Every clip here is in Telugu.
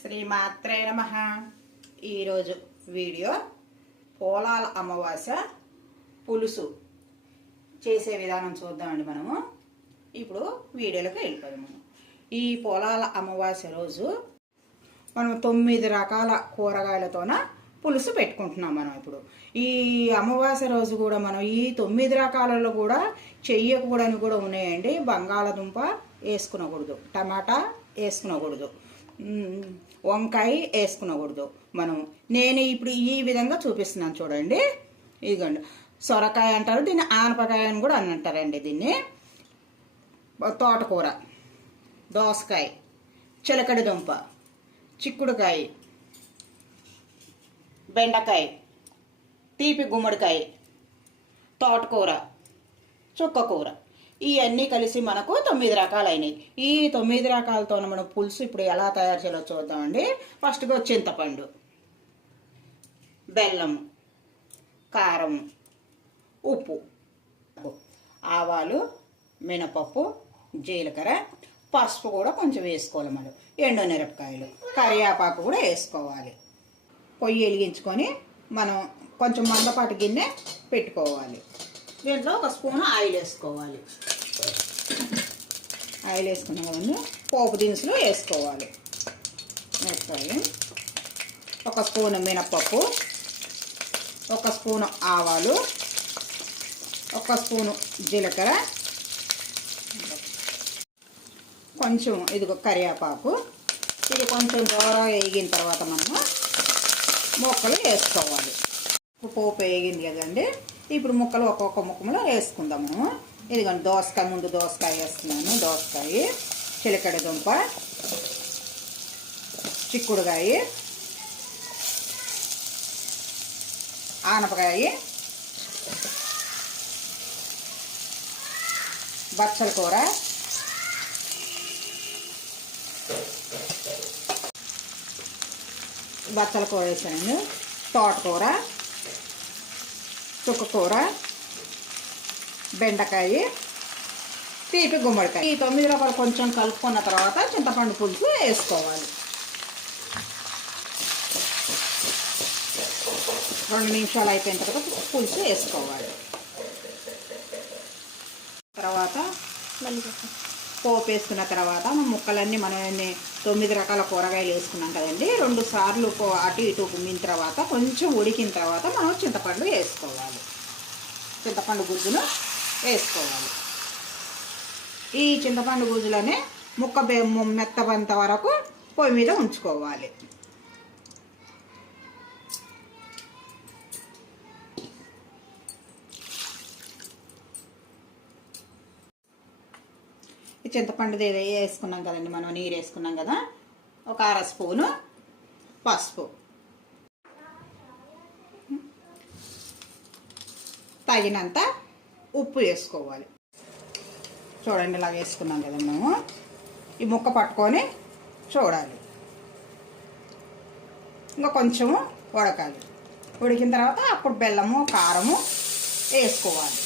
శ్రీమాత్రే నమః. ఈరోజు వీడియో పోలాల అమావాస్య పులుసు చేసే విధానం చూద్దామండి. మనము ఇప్పుడు వీడియోలోకి వెళ్ళిపోదాము. ఈ పోలాల అమావాస్య రోజు మనం 9 రకాల కూరగాయలతోన పులుసు పెట్టుకుంటున్నాం. మనం ఇప్పుడు ఈ అమావాస్య రోజు కూడా మనం ఈ 9 రకాలలో కూడా చెయ్యకూడని కూడా ఉన్నాయండి. బంగాళదుంప వేసుకునకూడదు, టమాటా వేసుకునకూడదు, వంకాయ వేసుకునకూడదు. నేను ఇప్పుడు ఈ విధంగా చూపిస్తున్నాను చూడండి. ఇదిగోండి, సొరకాయ అంటారు, దీన్ని ఆనపకాయ అని కూడా అని అంటారండి. దీన్ని తోటకూర, దోసకాయ, చిలకడ దుంప, చిక్కుడుకాయ, బెండకాయ, తీపి గుమ్మడికాయ, తోటకూర, చుక్కకూర, ఇవన్నీ కలిసి మనకు 9 రకాలైనవి. ఈ 9 రకాలతో మనం పులుసు ఇప్పుడు ఎలా తయారు చేయాలో చూద్దామండి. ఫస్ట్గా చింతపండు, బెల్లం, కారం, ఉప్పు, ఆవాలు, మినపప్పు, జీలకర్ర, పసుపు కూడా కొంచెం వేసుకోవాలి. మనం ఎండుమిరపకాయలు, కరివేపాకు కూడా వేసుకోవాలి. పొయ్యి వెలిగించుకొని మనం కొంచెం మందపాటి గిన్నె పెట్టుకోవాలి. దీంట్లో 1 స్పూన్ ఆయిల్ వేసుకోవాలి. ఆయిల్ వేసుకున్నాం కదండి, పోపు దినుసులు వేసుకోవాలి. మిరపకాయలు, 1 స్పూన్ మినపప్పు, 1 స్పూన్ ఆవాలు, 1 స్పూను జీలకర్ర, కొంచెం ఇదిగో కరివేపాకు. ఇది కొంచెం దూరం వేగిన తర్వాత మనము ముక్కలు వేసుకోవాలి. పోపు వేగింది కదండి, ఇప్పుడు ముక్కలు ఒక్కొక్క ముక్కలో వేసుకుందాము. ఇదిగోండి, దోసకాయ, ముందు దోసకాయ వేస్తున్నాను. దోసకాయ, చిలకడ దుంప, చిక్కుడుకాయ, ఆనపకాయ, బచ్చల కూర, బచ్చల కూర వేసానండి, తోటకూర, చుక్కకూర, బెండకాయ, తీపి గుమ్మడికాయ. ఈ 9 రకాలు కొంచెం కలుపుకున్న తర్వాత చింతపండు పులుసు వేసుకోవాలి. 2 నిమిషాలు అయిపోయిన తర్వాత పులుసు వేసుకోవాలి. తర్వాత పోపు వేసుకున్న తర్వాత ముక్కలన్నీ మనం 9 రకాల కూరగాయలు వేసుకున్నాం కదండి. 2 సార్లు అటు ఇటు ఉమ్మిన తర్వాత కొంచెం ఉడికిన తర్వాత మనం చింతపండు వేసుకోవాలి. చింతపండు గుజ్జును వేసుకోవాలి. ఈ చింతపండు గుజ్జులోనే ముక్క మెత్తబంత వరకు పొయ్యి మీద ఉంచుకోవాలి. ఈ చింతపండు వేసుకున్నాం కదండి, మనం నీరు వేసుకున్నాం కదా. 1 అర స్పూను పసుపు, తగినంత ఉప్పు వేసుకోవాలి. చూడండి, ఇలా వేసుకున్నాం కదా. మేము ఈ ముక్క పట్టుకొని చూడాలి. ఇంకా కొంచెము ఉడకాలి. ఉడికిన తర్వాత అప్పుడు బెల్లము, కారము వేసుకోవాలి.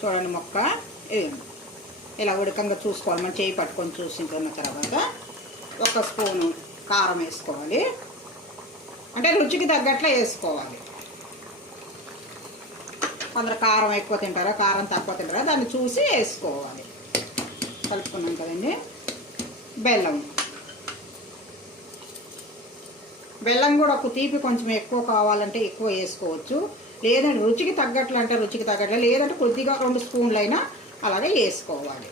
చూడండి, మొక్క ఇలా ఉడకంగా చూసుకోవాలి. మనం చేయి పట్టుకొని చూసుకున్న తర్వాత 1 స్పూను కారం వేసుకోవాలి. అంటే రుచికి తగ్గట్లే వేసుకోవాలి. కొందరు కారం ఎక్కువ తింటారా, కారం తక్కువ తింటారా, దాన్ని చూసి వేసుకోవాలి. కలుపుకున్నాం కదండి. బెల్లం కూడా తీపి కొంచెం ఎక్కువ కావాలంటే ఎక్కువ వేసుకోవచ్చు. లేదంటే రుచికి తగ్గట్లు అంటే రుచికి తగ్గట్లే, లేదంటే కొద్దిగా 2 స్పూన్లు అయినా అలాగే వేసుకోవాలి.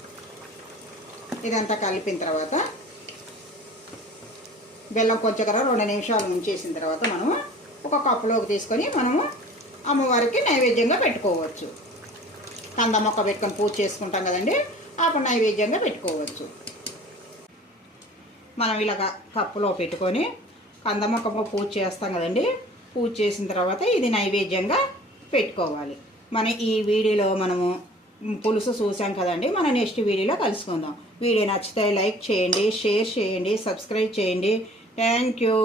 ఇదంతా కలిపిన తర్వాత బెల్లం కొంచెం 2 నిమిషాలు ఉంచేసిన తర్వాత మనము ఒక కప్పులోకి తీసుకొని మనము అమ్మవారికి నైవేద్యంగా పెట్టుకోవచ్చు. కంద మొక్క పెట్టుకొని పూజ చేసుకుంటాం కదండి, అప్పుడు నైవేద్యంగా పెట్టుకోవచ్చు. మనం ఇలాగ కప్పులో పెట్టుకొని కంద మొక్క పూజ చేస్తాం కదండి. పూజ చేసిన తర్వాత ఇది నైవేద్యంగా పెట్టుకోవాలి. మన ఈ వీడియోలో మనము పులుసు చూసాం కదండి. మన నెక్స్ట్ వీడియోలో కలుసుకుందాం. వీడియో నచ్చితే లైక్ చేయండి, షేర్ చేయండి, సబ్స్క్రైబ్ చేయండి. Thank you.